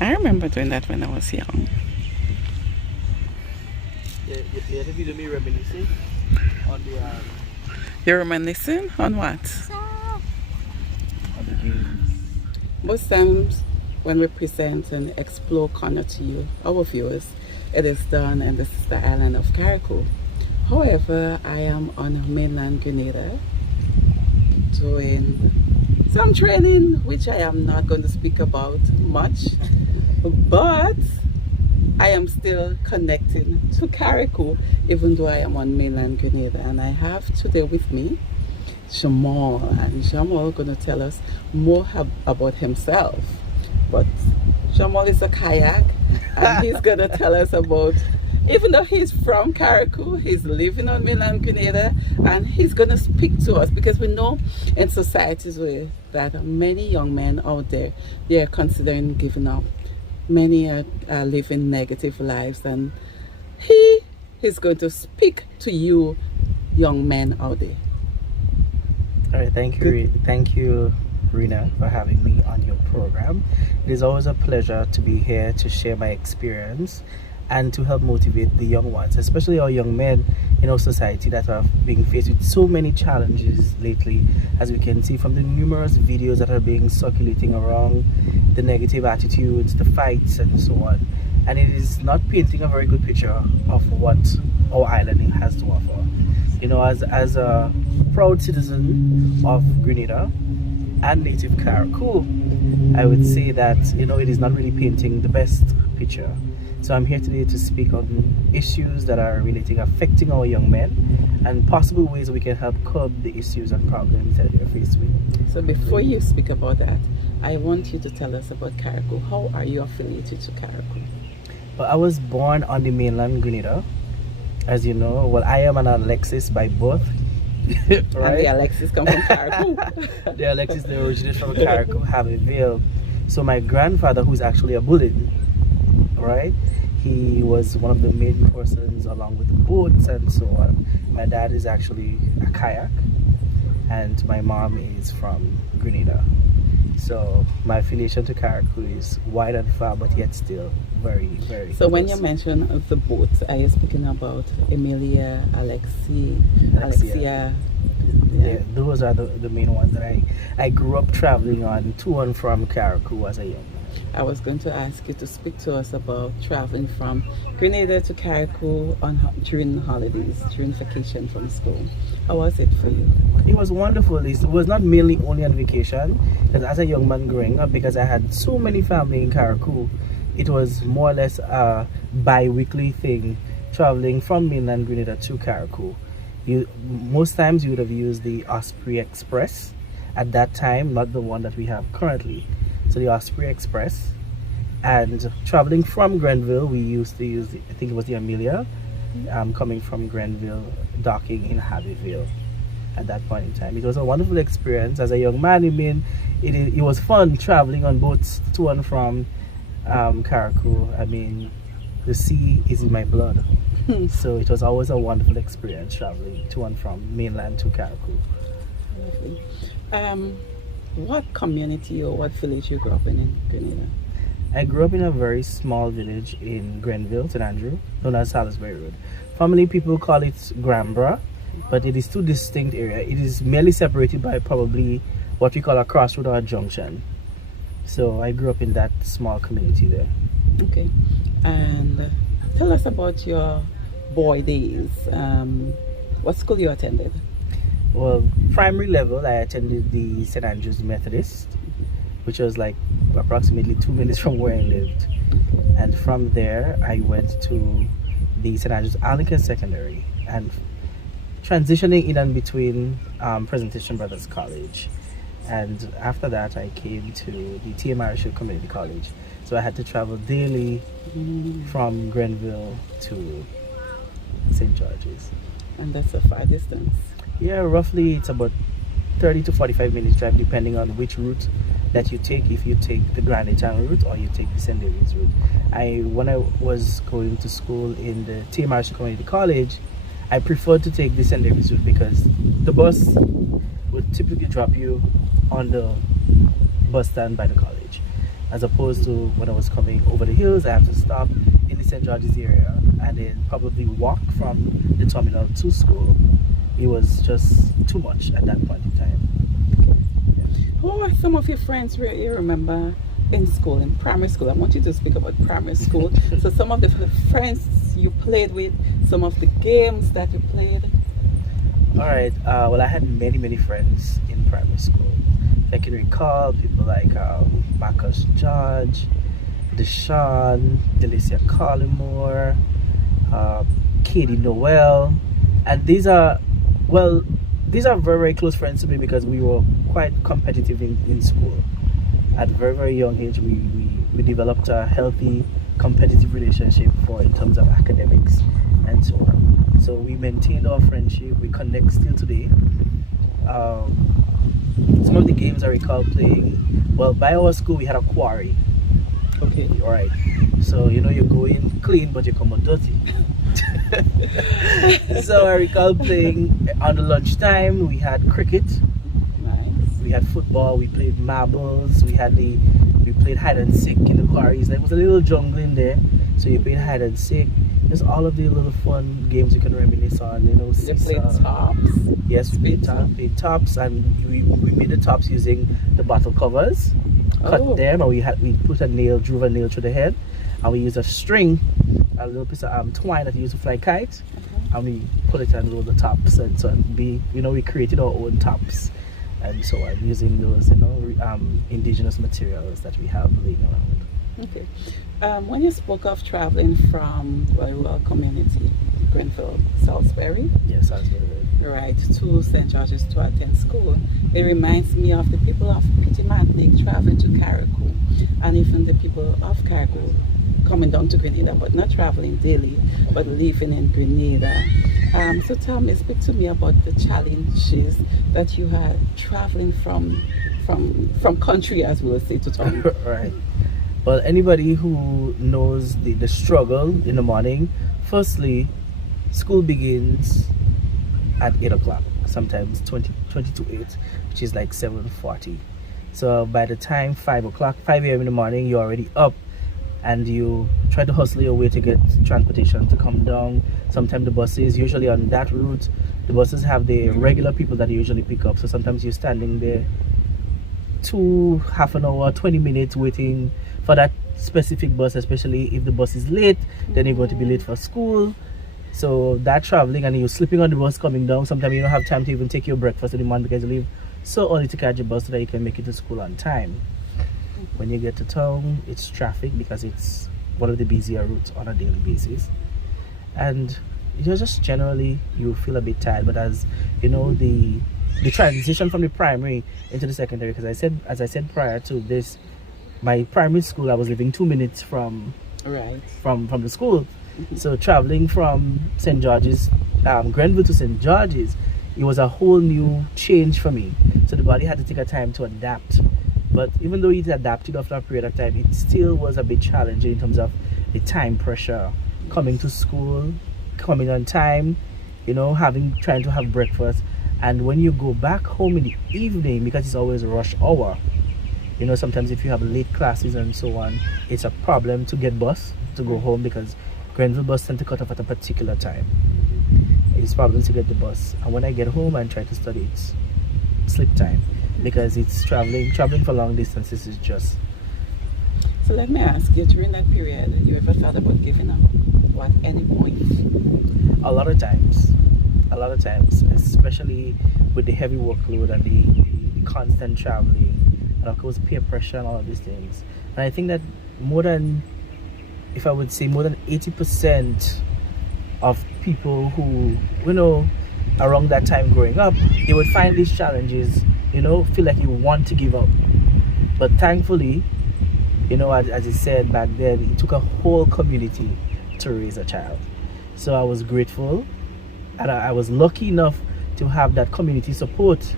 I remember doing that when I was young. You had a video of me reminiscing on the You're reminiscing on what? games. Most times when we present and explore Connor to you, our viewers, it is done and this is the island of Carriacou. However, I am on mainland Grenada doing some training which I am not going to speak about much, but I am still connecting to Carriacou even though I am on mainland Grenada. And I have today with me Jamal, and Jamal gonna tell us more about himself. But Jamal is a kayak and he's gonna tell us about, even though he's from Carriacou, he's living on mainland Grenada, and he's gonna speak to us because we know in societies where that many young men out there, they are considering giving up. Many are living negative lives, and he is going to speak to you young men out there. All right, thank you, Rena, for having me on your program. It is always a pleasure to be here to share my experience and to help motivate the young ones, especially our young men in our society that are being faced with so many challenges lately, as we can see from the numerous videos that are being circulating around, the negative attitudes, the fights, and so on. And it is not painting a very good picture of what our island has to offer. You know, as a proud citizen of Grenada and native Carriacou, I would say that, you know, it is not really painting the best picture. So I'm here today to speak on issues that are affecting our young men and possible ways we can help curb the issues and problems that they're faced with. So before you speak about that, I want you to tell us about Carriacou. How are you affiliated to Carriacou? Well, I was born on the mainland Grenada, as you know. Well, I am an Alexis by birth. Right? And the Alexis come from Carriacou. The Alexis, they originated from Carriacou, Haverville. So my grandfather, who's actually a bullion, right? He was one of the main persons along with the boats and so on. My dad is actually a kayak, and my mom is from Grenada. So my affiliation to Carriacou is wide and far, but yet still very, very So close. when you mention the boats, are you speaking about Emilia, Alexia? Yeah, those are the main ones that I grew up traveling on to and from Carriacou as a young man. I was going to ask you to speak to us about traveling from Grenada to Carriacou during holidays, during vacation from school. How was it for you? It was wonderful. It was not mainly only on vacation, because as a young man growing up, because I had so many family in Carriacou, it was more or less a bi-weekly thing, traveling from mainland Grenada to Carriacou. Most times you would have used the Osprey Express at that time, not the one that we have currently. So the Osprey Express, and traveling from Grenville, we used to use I think it was the Amelia, coming from Grenville, docking in Haverville. At that point in time, it was a wonderful experience as a young man. I mean, it was fun traveling on boats to and from Carriacou. I mean, the sea is in my blood. So it was always a wonderful experience traveling to and from mainland to Carriacou. What community or what village you grew up in Grenada? I grew up in a very small village in Grenville, St. Andrew, known as Salisbury Road. Family people call it Grambra, but it is two distinct areas. It is merely separated by probably what we call a crossroad or a junction. So I grew up in that small community there. Okay. And tell us about your boy days. What school you attended? Well, primary level, I attended the St. Andrew's Methodist, which was like approximately 2 minutes from where I lived. And from there, I went to the St. Andrew's Anglican Secondary, and transitioning in and between Presentation Brothers College. And after that, I came to the TMRSU Community College. So I had to travel daily from Grenville to St. George's. And that's a far distance. Yeah, roughly it's about 30 to 45 minutes drive, depending on which route that you take. If you take the Grand Channel route or you take the St. David's route. When I was going to school in the TMRC Community College, I preferred to take the St. David's route because the bus would typically drop you on the bus stand by the college. as opposed to when I was coming over the hills. I have to stop in the St. George's area and then probably walk from the terminal to school. It was just too much at that point in time. Who are some of your friends where you remember in school, in primary school? I want you to speak about primary school. So some of the friends you played with, some of the games that you played. All right. Well, I had many friends in primary school. I can recall people like Marcus George, Deshaun, Delicia Collymore, Katie Noel, and these are very close friends to me because we were quite competitive in school. At a very young age, we developed a healthy competitive relationship in terms of academics and so on. So we maintained our friendship. We connect still today. Some of the games I recall playing, well, by our school we had a quarry. Okay. All right. So you go in clean, but you come out dirty. So I recall playing on the lunchtime. We had cricket. Nice. We had football. We played marbles. We played hide and seek in the quarries. There was a little jungle in there, so you played hide and seek. There's all of the little fun games you can reminisce on. You played tops. Yes, we played tops, and we made the tops using the bottle covers. Cut them, and we put drove a nail through the head, and we used a string, a little piece of twine that we used to fly kites, and we put it on the tops, and so we created our own tops, and so on using those indigenous materials that we have laying around. Okay. When you spoke of traveling from rural community, Grenville, Salisbury, yes, Salisbury, right, to St. George's to attend school, it reminds me of the people of Pittimatnik traveling to Carriacou, and even the people of Carriacou coming down to Grenada, but not traveling daily, but living in Grenada. So tell me, speak to me about the challenges that you had traveling from country, as we will say, to town. Right. Well, anybody who knows the struggle in the morning, firstly, school begins at 8 o'clock, sometimes 20 to 8, which is like 7:40. So by the time 5 a.m. in the morning, you're already up and you try to hustle your way to get transportation to come down. Sometimes the buses, usually on that route, the buses have the regular people that they usually pick up. So sometimes you're standing there half an hour, 20 minutes waiting for that specific bus, especially if the bus is late, then you're going to be late for school. So that traveling, and you're sleeping on the bus coming down. Sometimes you don't have time to even take your breakfast in the morning because you leave so early to catch a bus so that you can make it to school on time. When you get to town, it's traffic because it's one of the busier routes on a daily basis, and you're just generally you feel a bit tired. But as you know, the transition from the primary into the secondary, because as I said prior to this, my primary school I was living 2 minutes from the school. So traveling from St. George's, Grenville to St. George's, it was a whole new change for me. So the body had to take a time to adapt. But even though it adapted after a period of time, it still was a bit challenging in terms of the time pressure, coming to school, coming on time, trying to have breakfast. And when you go back home in the evening, because it's always rush hour, sometimes if you have late classes and so on, it's a problem to get bus to go home because Grenville bus tend to cut off at a particular time. It's problems to get the bus. And when I get home and try to study, it's sleep time because it's traveling for long distances is just. So let me ask you, during that period, you ever thought about giving up at any point? A lot of times, especially with the heavy workload and the constant traveling, and of course peer pressure and all of these things. And I think that more than 80% of people who around that time growing up, they would find these challenges, feel like you want to give up. But thankfully, as I said back then, it took a whole community to raise a child. So I was grateful, and I was lucky enough to have that community support.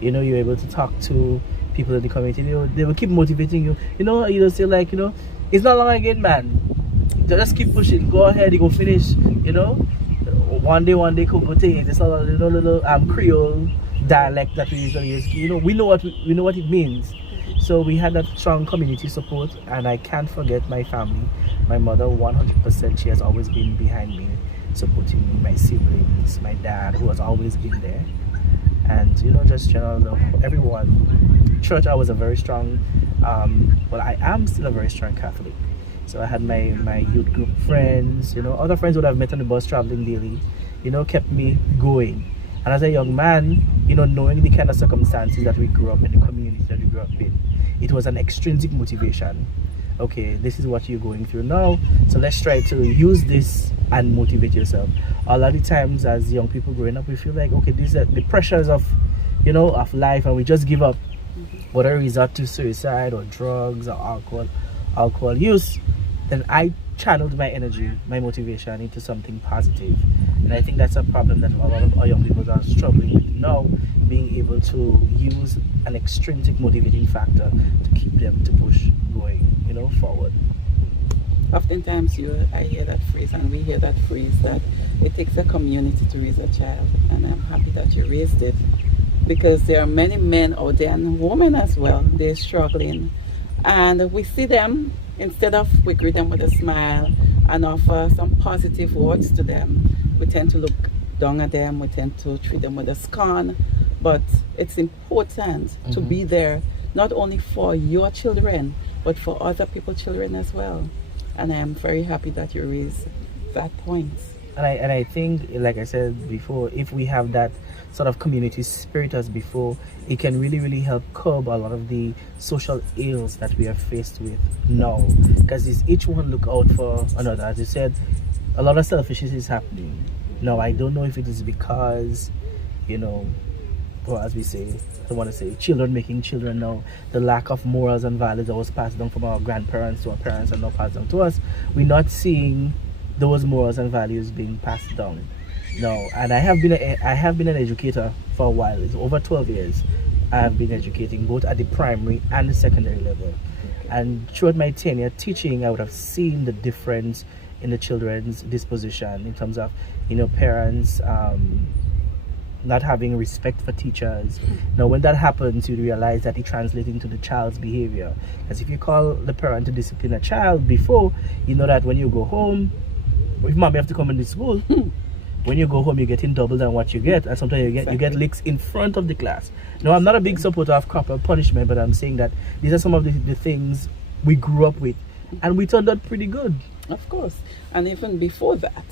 You're able to talk to people in the community. They will keep motivating you. You say like, it's not long again, man. Just keep pushing. Go ahead. You go finish. One day, Coco thing. It's a little Creole dialect that we usually use. We know what it means. So we had that strong community support, and I can't forget my family. My mother, 100%, she has always been behind me, supporting me, my siblings, my dad, who has always been there. And just general everyone. Church, I was a very strong, I am still a very strong Catholic. So I had my youth group friends, other friends would have met on the bus traveling daily, kept me going. And as a young man, knowing the kind of circumstances that we grew up in, the community that we grew up in, it was an extrinsic motivation. Okay, this is what you're going through now, so let's try to use this and motivate yourself. A lot of times as young people growing up, we feel like, okay, these are the pressures of of life, and we just give up, whether it resort to suicide or drugs or alcohol use. Then I channeled my energy, my motivation into something positive. And I think that's a problem that a lot of our young people are struggling with now, being able to use an extrinsic motivating factor to keep them to push going, forward. Oftentimes I hear that phrase, and we hear that phrase, that it takes a community to raise a child. And I'm happy that you raised it, because there are many men out there, and women as well, they're struggling. And we see them, instead of we greet them with a smile and offer some positive words to them, we tend to look down at them, we tend to treat them with a scorn. But it's important to be there, not only for your children, but for other people's children as well. And I am very happy that you raised that point. And I think, like I said before, if we have that sort of community spirit as before, it can really, really help curb a lot of the social ills that we are faced with now. Because each one look out for another. As you said, a lot of selfishness is happening. Now, I don't know if it is because, or as we say, I want to say, children making children now, the lack of morals and values that was passed down from our grandparents to our parents and now passed down to us, we're not seeing those morals and values being passed down. No, and I have been an educator for a while. It's over 12 years. I have been educating both at the primary and the secondary level. And throughout my tenure teaching, I would have seen the difference in the children's disposition in terms of, parents not having respect for teachers. Now, when that happens, you realize that it translates into the child's behavior. Because if you call the parent to discipline a child before, you know that when you go home, if mommy have to come into school, when you go home, you're getting double than what you get, and sometimes you get licks in front of the class. Now, I'm not a big supporter of corporal punishment, but I'm saying that these are some of the things we grew up with, and we turned out pretty good. Of course. And even before that,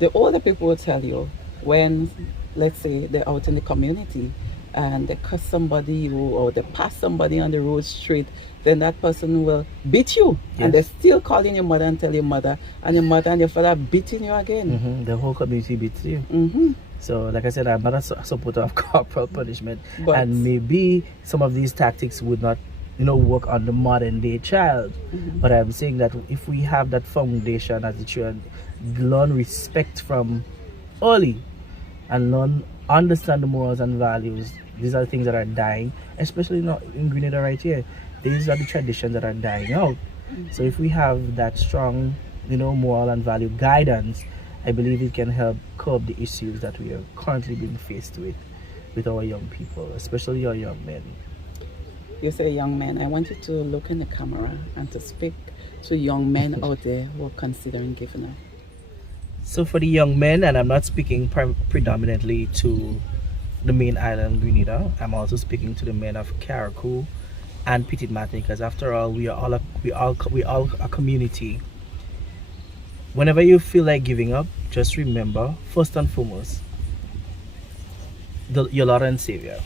the older people will tell you, when, let's say, they're out in the community and they cuss somebody or they pass somebody on the road straight, then that person will beat you. Yes. And they're still calling your mother and tell your mother, and your mother and your father beating you again. The whole community beats you. So, like I said, I'm not a supporter of corporal punishment, and maybe some of these tactics would not work on the modern day child. But I'm saying that if we have that foundation as a child, learn respect from early and understand the morals and values. These are things that are dying, especially not in Grenada right here. These are the traditions that are dying out. So if we have that strong, moral and value guidance, I believe it can help curb the issues that we are currently being faced with our young people, especially our young men. You say young men. I want you to look in the camera and to speak to young men out there who are considering giving up. So for the young men, and I'm not speaking predominantly to the main island Grenada, I'm also speaking to the men of Carriacou and Petit Martin, because after all, we are all a community. Whenever you feel like giving up, just remember, first and foremost, your Lord and Savior,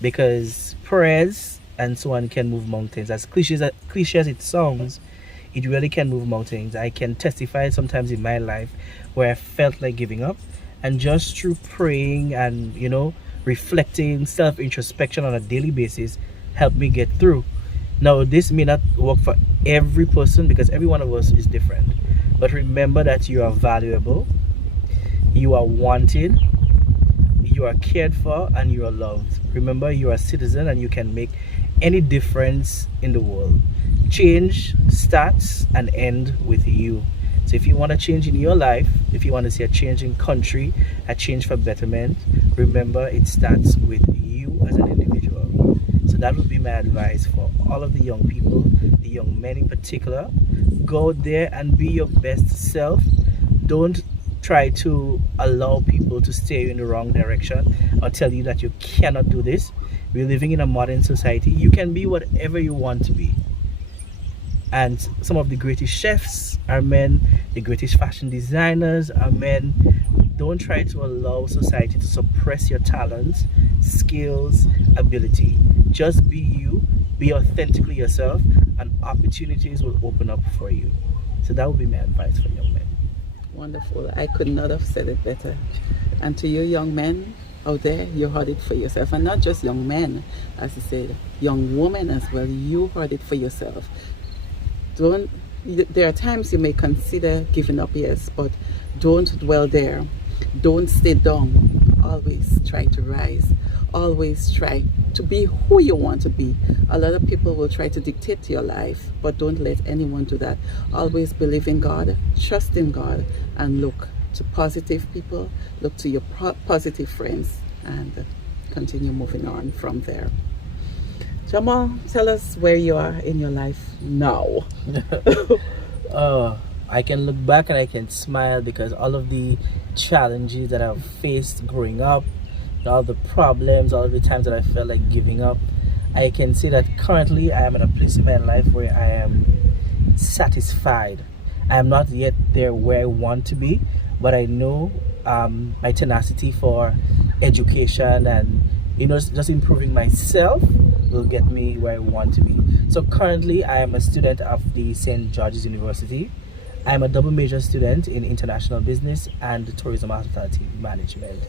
because prayers and so on can move mountains. As cliche as it sounds, it really can move mountains. I can testify sometimes in my life where I felt like giving up, and just through praying and reflecting, self-introspection on a daily basis helped me get through. Now, this may not work for every person because every one of us is different, but remember that you are valuable, you are wanted, you are cared for, and you are loved. Remember, you are a citizen and you can make any difference in the world. Change starts and ends with you. So if you want to change in your life, if you want to see a change in country, a change for betterment, remember it starts with you as an individual. So So that would be my advice for all of the young people, the young men in particular. Go out there and be your best self. Don't try to allow people to steer you in the wrong direction or tell you that you cannot do this. We're living in a modern society. You can be whatever you want to be. And some of the greatest chefs are men, the greatest fashion designers are men. Don't try to allow society to suppress your talents, skills, ability. Just be you, be authentically yourself, and opportunities will open up for you. So that would be my advice for young men. Wonderful. I could not have said it better. And to you young men out there, you heard it for yourself. And not just young men, as you said, young women as well. You heard it for yourself. There are times you may consider giving up, yes, but don't dwell there. Don't stay down. Always try to rise. Always try to be who you want to be. A lot of people will try to dictate your life, but don't let anyone do that. Always believe in God, trust in God, and look to positive people, look to your positive friends, and continue moving on from there. Jamal, tell us where you are in your life now. I can look back and I can smile because all of the challenges that I've faced growing up, all the problems, all of the times that I felt like giving up, I can say that currently I am at a place in my life where I am satisfied. I am not yet there where I want to be, but I know my tenacity for education and just improving myself will get me where I want to be. So currently I am a student of the St. George's University. I am a double major student in international business and tourism hospitality management.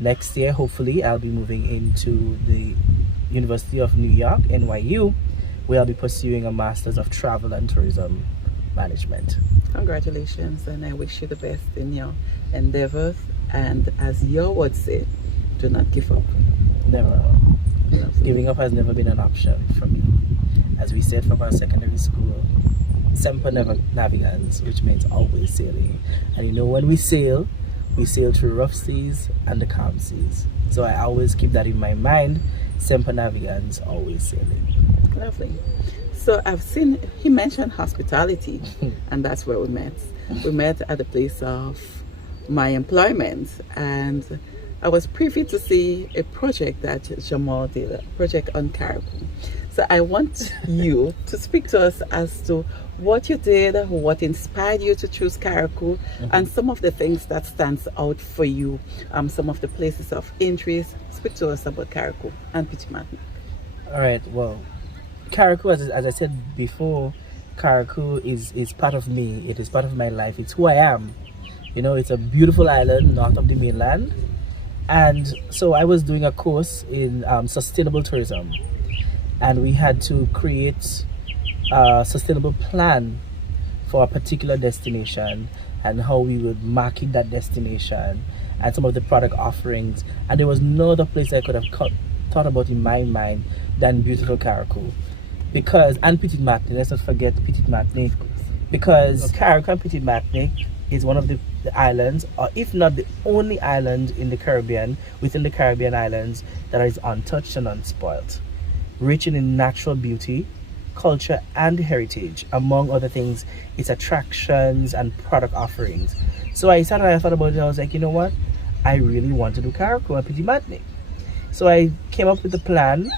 Next year, hopefully, I'll be moving into the University of New York, NYU, where I'll be pursuing a Master's of Travel and Tourism Management. Congratulations, and I wish you the best in your endeavors. And as your would say, do not give up. Never. Giving up has never been an option for me. As we said from our secondary school, semper navigans, which means always sailing. And when we sail through rough seas and the calm seas. So I always keep that in my mind. Semper navigans, always sailing. Lovely. So I've seen, he mentioned hospitality, and that's where we met. We met at the place of my employment, and I was privy to see a project that Jamal did, a project on Carriacou. So I want you to speak to us as to what you did, what inspired you to choose Carriacou, and some of the things that stands out for you, some of the places of interest. Speak to us about Carriacou and Petit Martinique. All right, well, Carriacou, as I said before, Carriacou is part of me. It is part of my life. It's who I am. It's a beautiful island north of the mainland. And so I was doing a course in sustainable tourism, and we had to create a sustainable plan for a particular destination and how we would market that destination and some of the product offerings. And there was no other place I could have thought about in my mind than beautiful Carriacou. And Petit Martinique, let's not forget Petit Martinique, because Carriacou and Petit Martinique is one of the islands, or if not the only island in the Caribbean, within the Caribbean islands, that is untouched and unspoilt, rich in natural beauty, culture, and heritage. Among other things, its attractions and product offerings. So I thought about it, I was like, you know what? I really want to do Carriacou and Petit Martinique. So I came up with a plan.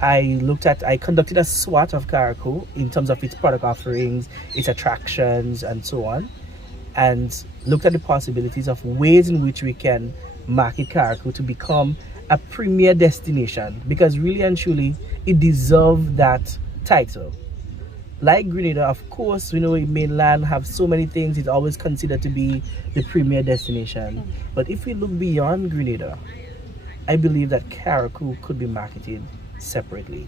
I conducted a SWOT of Carriacou in terms of its product offerings, its attractions, and so on, and looked at the possibilities of ways in which we can market Carriacou to become a premier destination, because really and truly it deserves that title. Like Grenada, of course, mainland have so many things, it's always considered to be the premier destination. But if we look beyond Grenada, I believe that Carriacou could be marketed separately,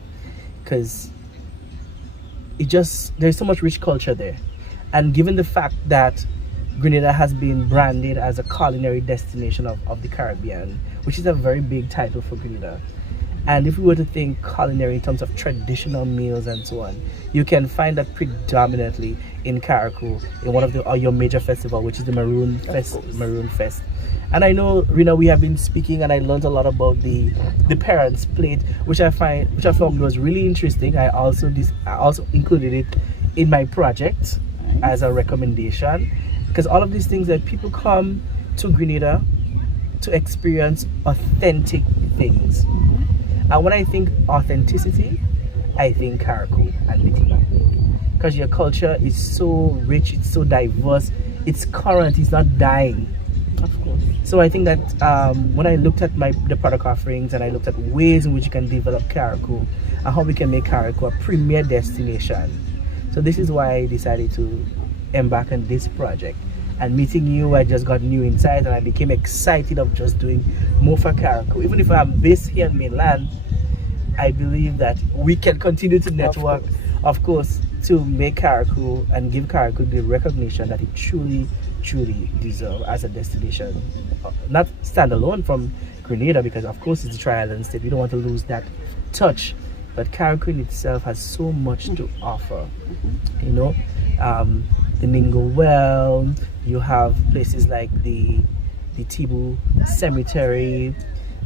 because there's so much rich culture there. And given the fact that Grenada has been branded as a culinary destination of the Caribbean, which is a very big title for Grenada. And if we were to think culinary in terms of traditional meals and so on, you can find that predominantly in Carriacou, in one of your major festival, which is the Maroon Fest. And I know, Rina, we have been speaking, and I learned a lot about the parents' plate, which I found was really interesting. I also included it in my project as a recommendation, because all of these things that people come to Grenada to experience authentic things. And when I think authenticity, I think Carriacou and Petit, because your culture is so rich, it's so diverse, it's current, it's not dying. Of course. So I think that when I looked at the product offerings and I looked at ways in which you can develop Carriacou and how we can make Carriacou a premier destination, so this is why I decided to embark on this project. And meeting you, I just got new insights, and I became excited of just doing more for Carriacou. Even if I'm based here in mainland, I believe that we can continue to network, of course, to make Carriacou and give Carriacou the recognition that it truly deserves as a destination. Not standalone from Grenada, because of course it's a tri-island state. We don't want to lose that touch. But Carriacou in itself has so much to offer. You know, the Ningo Well, you have places like the Tibu Cemetery.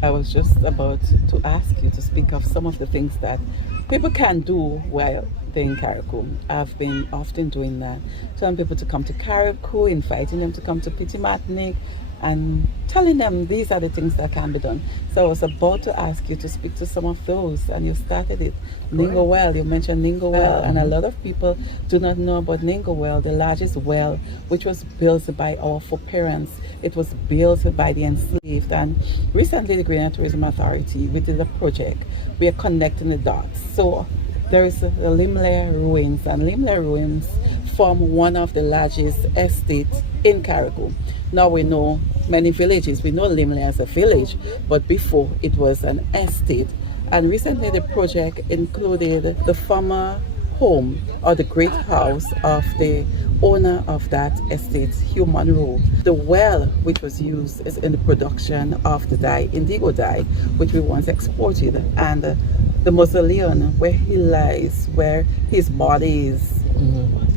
I was just about to ask you to speak of some of the things that people can do while they're in Carriacou. I've been often doing that, telling people to come to Carriacou, inviting them to come to Petit Martinique, and telling them these are the things that can be done. So I was about to ask you to speak to some of those, and you started it. Ningo Well, you mentioned Ningo Well, and a lot of people do not know about Ningo Well, the largest well, which was built by our foreparents. It was built by the enslaved, and recently the Grenada Tourism Authority, we did a project. We are connecting the dots. So there is the Limler ruins, and Limler ruins form one of the largest estates in Carriacou. Now we know many villages. We know Limler as a village, but before it was an estate. And recently the project included the former home or the great house of the owner of that estate, Hugh Monroe. The well which was used is in the production of the dye, indigo dye, which we once exported, and the mausoleum where he lies, where his body is.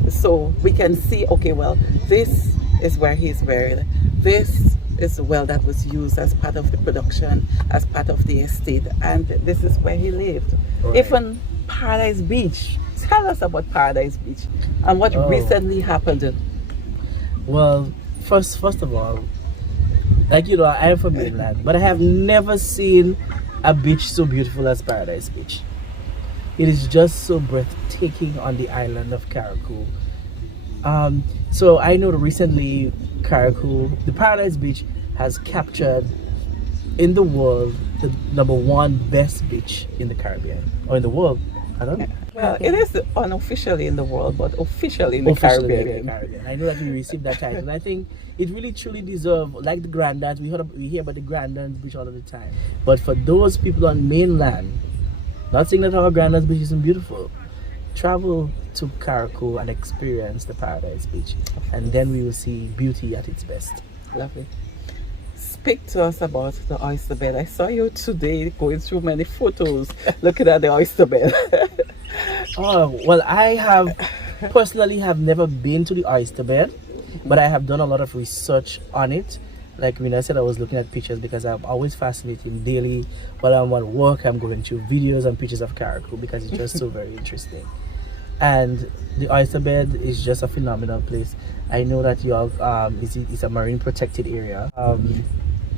So we can see, okay, well, this is where he is buried. This is the well that was used as part of the production, as part of the estate, and this is where he lived. Right. Even Paradise Beach. Tell us about Paradise Beach and what recently happened. Well, first of all, like, you know, I am from mainland, but I have never seen a beach so beautiful as Paradise Beach. It is just so breathtaking on the island of Carriacou. So I know that recently Carriacou, the Paradise Beach, has captured in the world the #1 best beach in the Caribbean, or in the world. I don't know. Well, it is unofficially in the world, but officially in the Caribbean. I know that we received that title. And I think it really truly deserves, like the Grandans, we hear about the Grandans Beach all of the time. But for those people on mainland, not saying that our Grandans Beach isn't beautiful, travel to Carriacou and experience the Paradise Beach, and then we will see beauty at its best. Lovely. Speak to us about the oyster bed. I saw you today going through many photos looking at the oyster bed. Oh, well, I personally have never been to the oyster bed, but I have done a lot of research on it. Like when I said, I was looking at pictures because I'm always fascinated daily. While I'm at work, I'm going through videos and pictures of Carriacou because it's just so very interesting. And the oyster bed is just a phenomenal place. I know that you all it's a marine protected area.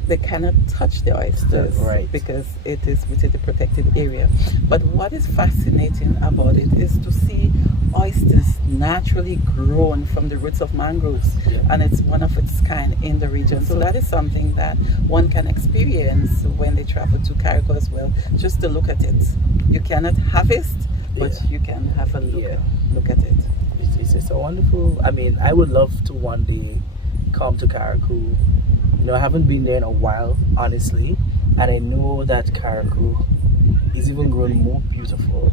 They cannot touch the oysters, right, because it is within the protected area. But what is fascinating about it is to see oysters naturally grown from the roots of mangroves, and it's one of its kind in the region. So that is something that one can experience when they travel to Carriacou as well, just to look at it. You cannot harvest, but you can have a look at it. It's just a wonderful. I mean, I would love to one day come to Carriacou. You know, I haven't been there in a while, honestly, and I know that Carriacou is even growing more beautiful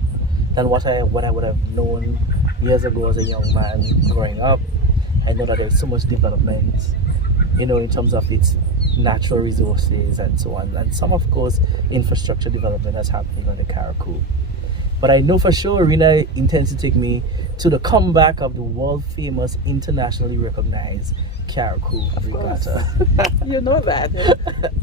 than what I would have known years ago as a young man growing up. I know that there's so much development, you know, in terms of its natural resources and so on, and some, of course, infrastructure development that's happening on the Carriacou. But I know for sure Rena intends to take me to the comeback of the world famous, internationally recognized Carriacou Regatta. You know that.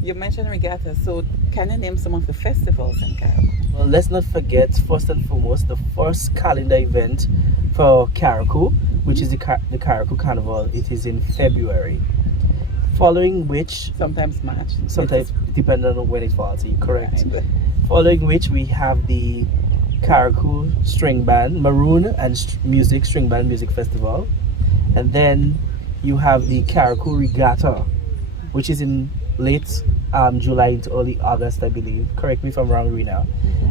You mentioned regatta, so can you name some of the festivals in Carriacou? Well, let's not forget, first and foremost, the first calendar event for Carriacou, which is the Carical Carnival. It is in February. Following which, Sometimes March. sometimes depending on when it falls, correct. Right. Following which, we have the Carriacou String Band, Maroon and Music String Band Music Festival. And then you have the Carriacou Regatta, which is in late July into early August, I believe. Correct me if I'm wrong, Rena.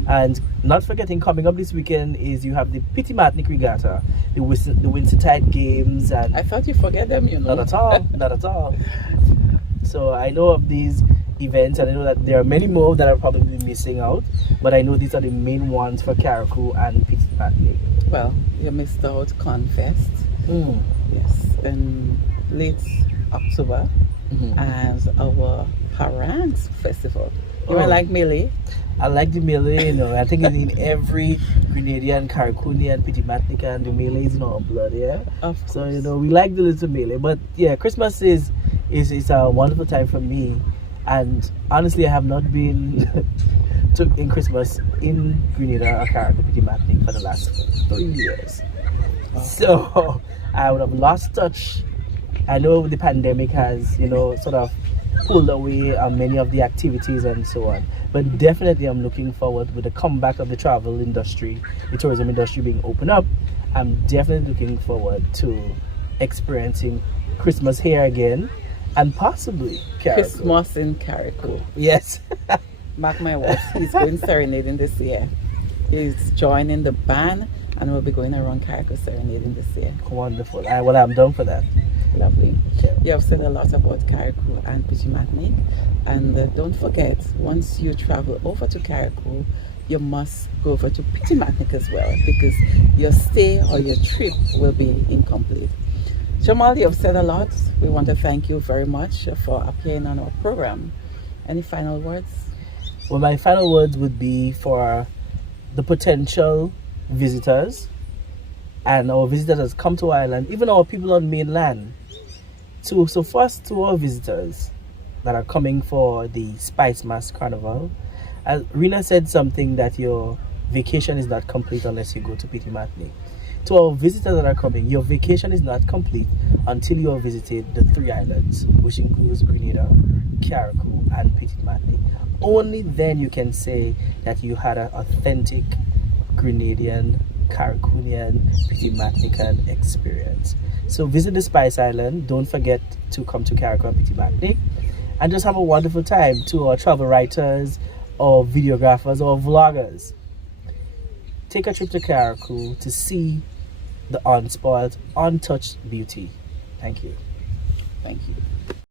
And not forgetting, coming up this weekend is you have the Petit Matnik Regatta, the Wintertide Games, and I thought you forget them, you know. not at all, not at all. So I know of these events, and I know that there are many more that are probably missing out, but I know these are the main ones for Carriacou and Petit Matnik. Well, you missed out Confest. Mm. Yes, in late October, as our Harangues Festival. You Oh. were like Millie. I like the melee, you know. I think it's in every Grenadian, Carriacouian, Petit Matnican, the melee is in our blood, yeah. So you know, we like the little melee. But yeah, Christmas is a wonderful time for me, and honestly, I have not been in Christmas in Grenada or Carriacou Petit Matnik for the last 3 years. So I would have lost touch. I know the pandemic has, you know, sort of pulled away many of the activities and so on. But definitely I'm looking forward with the comeback of the travel industry, the tourism industry being opened up. I'm definitely looking forward to experiencing Christmas here again, and possibly Carriacou. Christmas in Carriacou. Yes. Mark my words, he's going serenading this year. He's joining the band and we'll be going around Carriacou serenading this year. Wonderful. Well, I'm done for that. Lovely. Yeah. You have said a lot about Carriacou and Petit Matnik, and don't forget, once you travel over to Carriacou, you must go over to Petit Matnik as well, because your stay or your trip will be incomplete. Jamal, you have said a lot. We want to thank you very much for appearing on our program. Any final words? Well, my final words would be for the potential visitors and our visitors that come to Ireland, even our people on mainland. So first, to our visitors that are coming for the Spice Mass Carnival, as Rena said something that your vacation is not complete unless you go to Petit Matnik. To our visitors that are coming, your vacation is not complete until you have visited the 3 islands, which includes Grenada, Carriacou, and Petit Matnik. Only then you can say that you had an authentic Grenadian, Carriacouian, Petit Matnican experience. So visit the Spice Island. Don't forget to come to Carical and Petit Matnik, and just have a wonderful time. To our travel writers or videographers or vloggers, take a trip to Carriacou to see the unspoiled, untouched beauty. Thank you. Thank you.